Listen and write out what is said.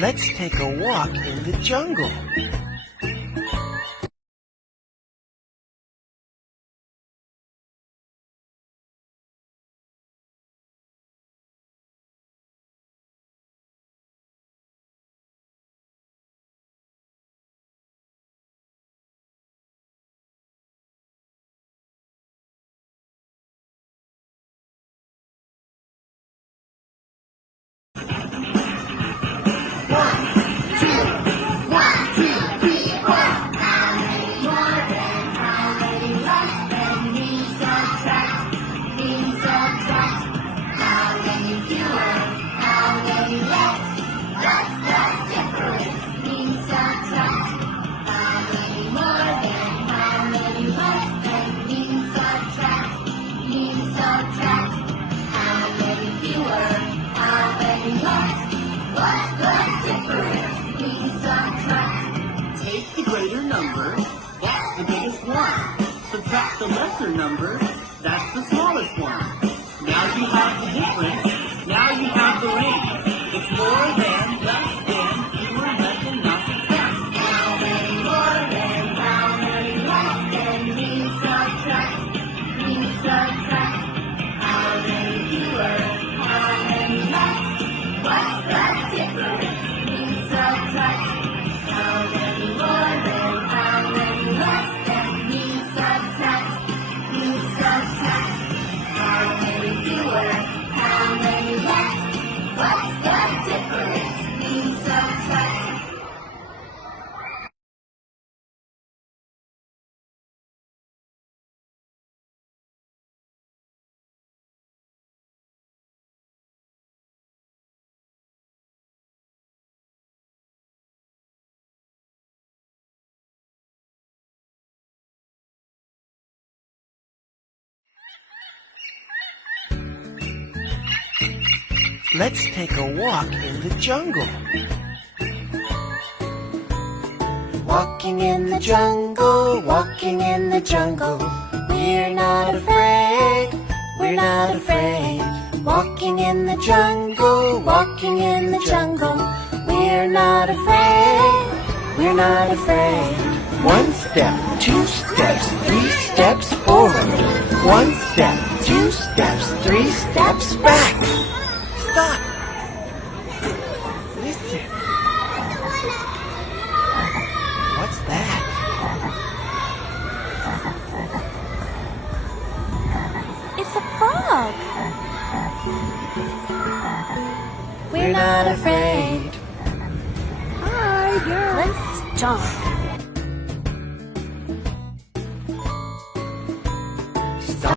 Let's take a walk in the jungle. Take the greater number, that's the biggest one. Subtract the lesser number, that's the smallest one. Now you have the difference, now you have the range. It's more than, less than, fewer, less than, not subtract. How many more than, how many less than, means subtract, means subtract. How many fewer, how many less, what's the difference, means subtract. How many more than, how many less than, means subtract, means subtract. How many fewer, how many less, what's the difference, means subtract. Let's take a walk in the jungle. Walking in the jungle, walking in the jungle. We're not afraid, we're not afraid. Walking in the jungle, walking in the jungle. We're not afraid, we're not afraid. One step, two steps, three steps forward. One step, two steps, three steps back. Stop! Listen. What's that? It's a frog. We're not afraid. Hi, girl. Let's jump.